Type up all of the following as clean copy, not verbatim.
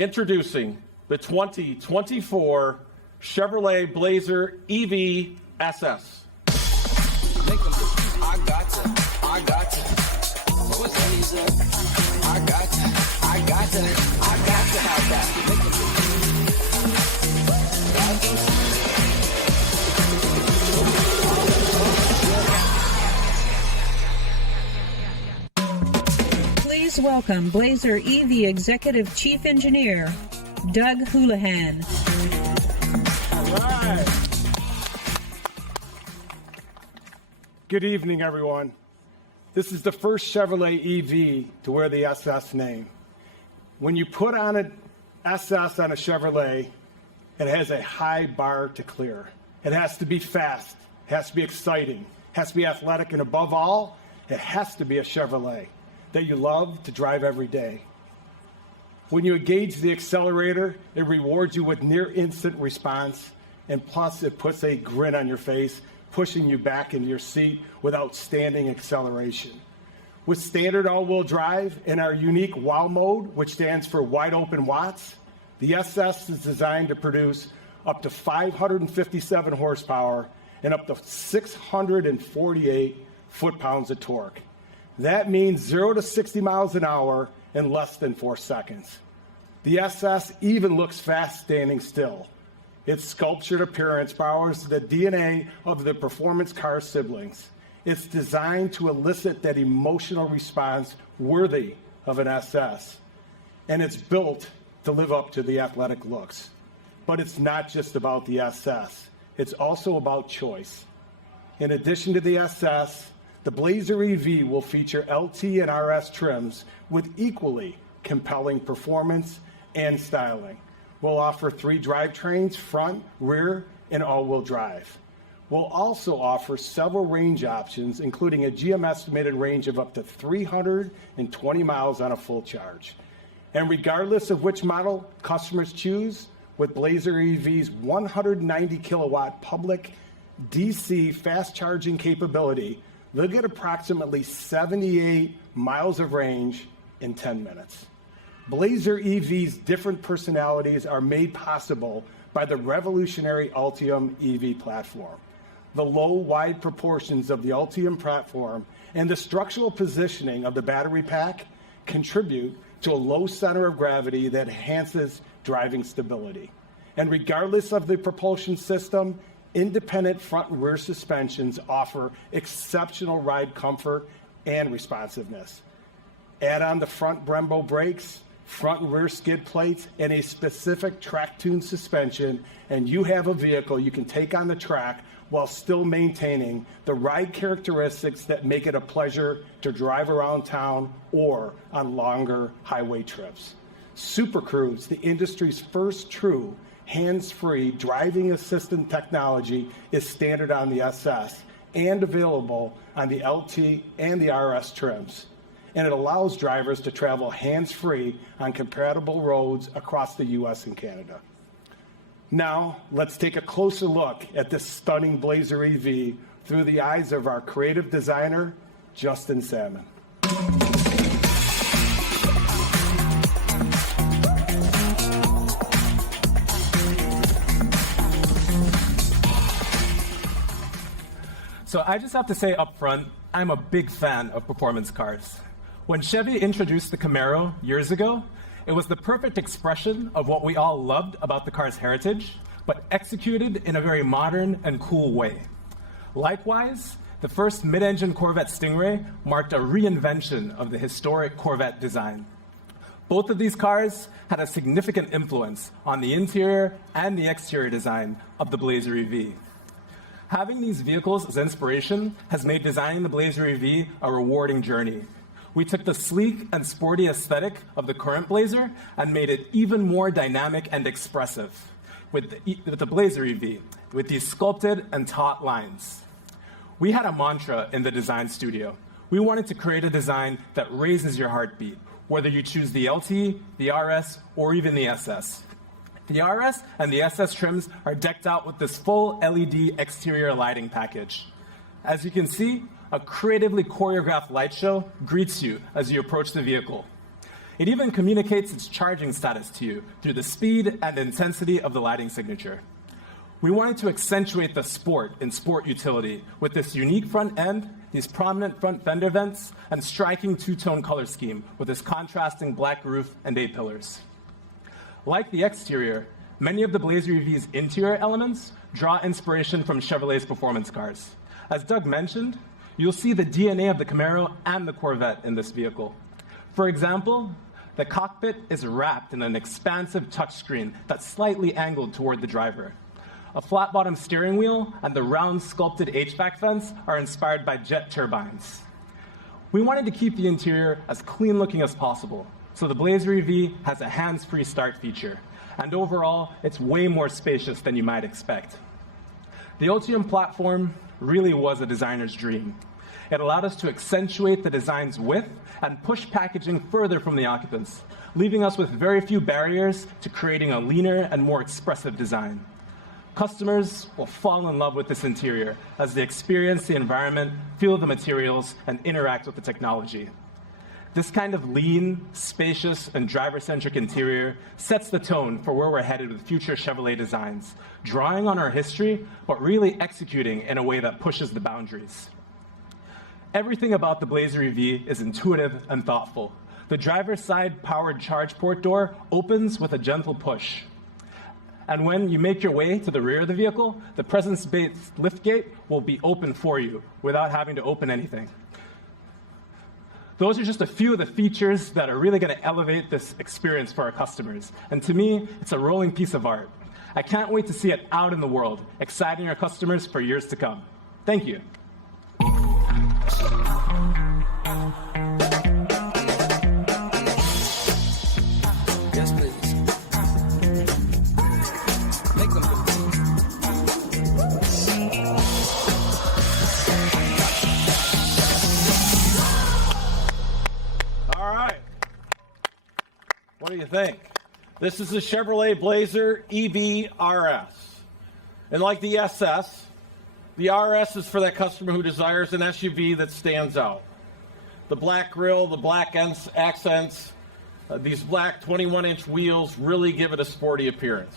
Introducing the 2024 Chevrolet Blazer EV SS. I got to have that. Please welcome Blazer EV Executive Chief Engineer, Doug Houlihan. All right. Good evening, everyone. This is the first Chevrolet EV to wear the SS name. When you put on an SS on a Chevrolet, it has a high bar to clear. It has to be fast, it has to be exciting, it has to be athletic, and above all, it has to be a Chevrolet that you love to drive every day. When you engage the accelerator, it rewards you with near instant response, and plus it puts a grin on your face, pushing you back into your seat with outstanding acceleration. With standard all-wheel drive and our unique WOW mode, which stands for wide open watts, the SS is designed to produce up to 557 horsepower and up to 648 foot-pounds of torque. That means 0 to 60 miles an hour in less than 4 seconds. The SS even looks fast standing still. Its sculptured appearance borrows the DNA of the performance car siblings. It's designed to elicit that emotional response worthy of an SS. And it's built to live up to the athletic looks. But it's not just about the SS. It's also about choice. In addition to the SS, the Blazer EV will feature LT and RS trims with equally compelling performance and styling. We'll offer 3 drivetrains, front, rear, and all-wheel drive. We'll also offer several range options, including a GM-estimated range of up to 320 miles on a full charge. And regardless of which model customers choose, with Blazer EV's 190 kilowatt public DC fast charging capability, they'll get approximately 78 miles of range in 10 minutes. Blazer EV's different personalities are made possible by the revolutionary Ultium EV platform. The low, wide proportions of the Ultium platform and the structural positioning of the battery pack contribute to a low center of gravity that enhances driving stability. And regardless of the propulsion system, independent front and rear suspensions offer exceptional ride comfort and responsiveness. Add on the front Brembo brakes, front and rear skid plates, and a specific track-tuned suspension, and you have a vehicle you can take on the track while still maintaining the ride characteristics that make it a pleasure to drive around town or on longer highway trips. Super Cruise, the industry's first true hands-free driving assistant technology, is standard on the SS and available on the LT and the RS trims. And it allows drivers to travel hands-free on compatible roads across the US and Canada. Now, let's take a closer look at this stunning Blazer EV through the eyes of our creative designer, Justin Salmon. So I just have to say up front, I'm a big fan of performance cars. When Chevy introduced the Camaro years ago, it was the perfect expression of what we all loved about the car's heritage, but executed in a very modern and cool way. Likewise, the first mid-engine Corvette Stingray marked a reinvention of the historic Corvette design. Both of these cars had a significant influence on the interior and the exterior design of the Blazer EV. Having these vehicles as inspiration has made designing the Blazer EV a rewarding journey. We took the sleek and sporty aesthetic of the current Blazer and made it even more dynamic and expressive with the Blazer EV, with these sculpted and taut lines. We had a mantra in the design studio. We wanted to create a design that raises your heartbeat, whether you choose the LT, the RS, or even the SS. The RS and the SS trims are decked out with this full LED exterior lighting package. As you can see, a creatively choreographed light show greets you as you approach the vehicle. It even communicates its charging status to you through the speed and intensity of the lighting signature. We wanted to accentuate the sport in sport utility with this unique front end, these prominent front fender vents, and striking two-tone color scheme with this contrasting black roof and A-pillars. Like the exterior, many of the Blazer EV's interior elements draw inspiration from Chevrolet's performance cars. As Doug mentioned, you'll see the DNA of the Camaro and the Corvette in this vehicle. For example, the cockpit is wrapped in an expansive touchscreen that's slightly angled toward the driver. A flat-bottom steering wheel and the round sculpted HVAC vents are inspired by jet turbines. We wanted to keep the interior as clean-looking as possible, so the Blazer EV has a hands-free start feature, and overall, it's way more spacious than you might expect. The Ultium platform really was a designer's dream. It allowed us to accentuate the design's width and push packaging further from the occupants, leaving us with very few barriers to creating a leaner and more expressive design. Customers will fall in love with this interior as they experience the environment, feel the materials, and interact with the technology. This kind of lean, spacious, and driver-centric interior sets the tone for where we're headed with future Chevrolet designs, drawing on our history, but really executing in a way that pushes the boundaries. Everything about the Blazer EV is intuitive and thoughtful. The driver's side powered charge port door opens with a gentle push. And when you make your way to the rear of the vehicle, the presence-based liftgate will be open for you without having to open anything. Those are just a few of the features that are really going to elevate this experience for our customers. And to me, it's a rolling piece of art. I can't wait to see it out in the world, exciting our customers for years to come. Thank you. Yes, please. Make them All right. What do you think? This is the Chevrolet Blazer EV RS. And like the SS, the RS is for that customer who desires an SUV that stands out. The black grille, the black accents, these black 21-inch wheels really give it a sporty appearance.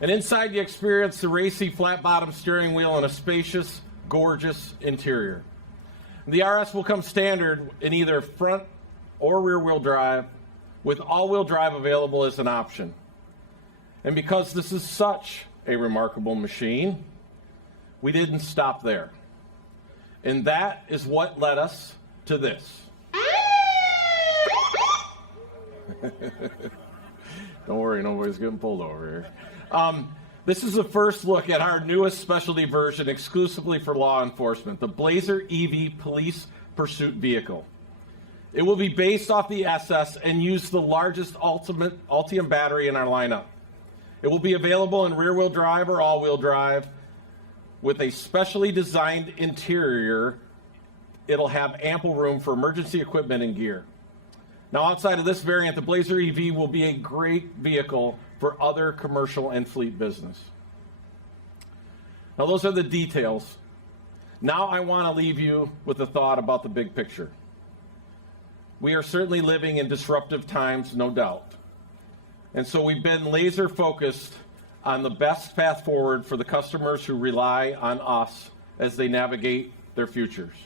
And inside you experience the racy flat-bottom steering wheel and a spacious, gorgeous interior. The RS will come standard in either front or rear-wheel drive, with all-wheel drive available as an option. And because this is such a remarkable machine, we didn't stop there. And that is what led us to this. Don't worry, nobody's getting pulled over here. This is the first look at our newest specialty version exclusively for law enforcement, the Blazer EV Police Pursuit Vehicle. It will be based off the SS and use the largest Ultium battery in our lineup. It will be available in rear-wheel drive or all-wheel drive with a specially designed interior. It'll have ample room for emergency equipment and gear. Now, outside of this variant, the Blazer EV will be a great vehicle for other commercial and fleet business. Now, those are the details. Now I want to leave you with a thought about the big picture. We are certainly living in disruptive times, no doubt. And so we've been laser focused on the best path forward for the customers who rely on us as they navigate their futures.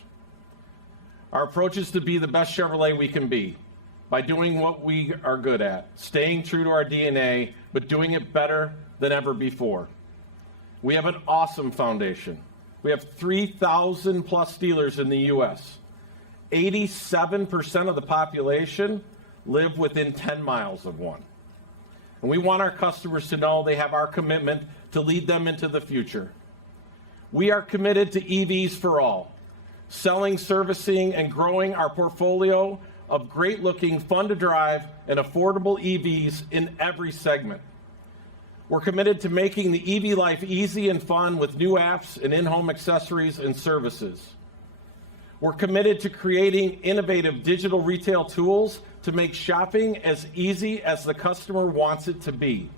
Our approach is to be the best Chevrolet we can be by doing what we are good at, staying true to our DNA, but doing it better than ever before. We have an awesome foundation. We have 3,000 plus dealers in the U.S. 87% of the population live within 10 miles of one. And we want our customers to know they have our commitment to lead them into the future. We are committed to EVs for all, selling, servicing, and growing our portfolio of great-looking, fun-to-drive, and affordable EVs in every segment. We're committed to making the EV life easy and fun with new apps and in-home accessories and services. We're committed to creating innovative digital retail tools to make shopping as easy as the customer wants it to be.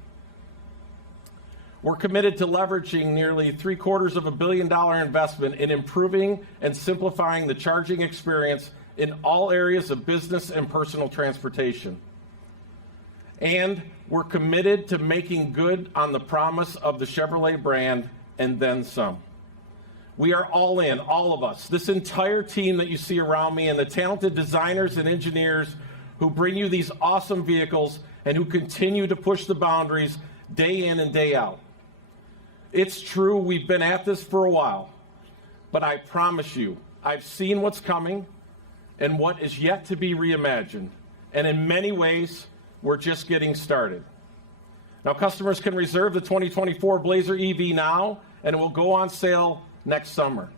We're committed to leveraging nearly $750 million investment in improving and simplifying the charging experience in all areas of business and personal transportation. And we're committed to making good on the promise of the Chevrolet brand and then some. We are all in, all of us, this entire team that you see around me, and the talented designers and engineers who bring you these awesome vehicles and who continue to push the boundaries day in and day out. It's true, we've been at this for a while, but I promise you, I've seen what's coming and what is yet to be reimagined. And in many ways, we're just getting started. Now, customers can reserve the 2024 Blazer EV now, and it will go on sale next summer.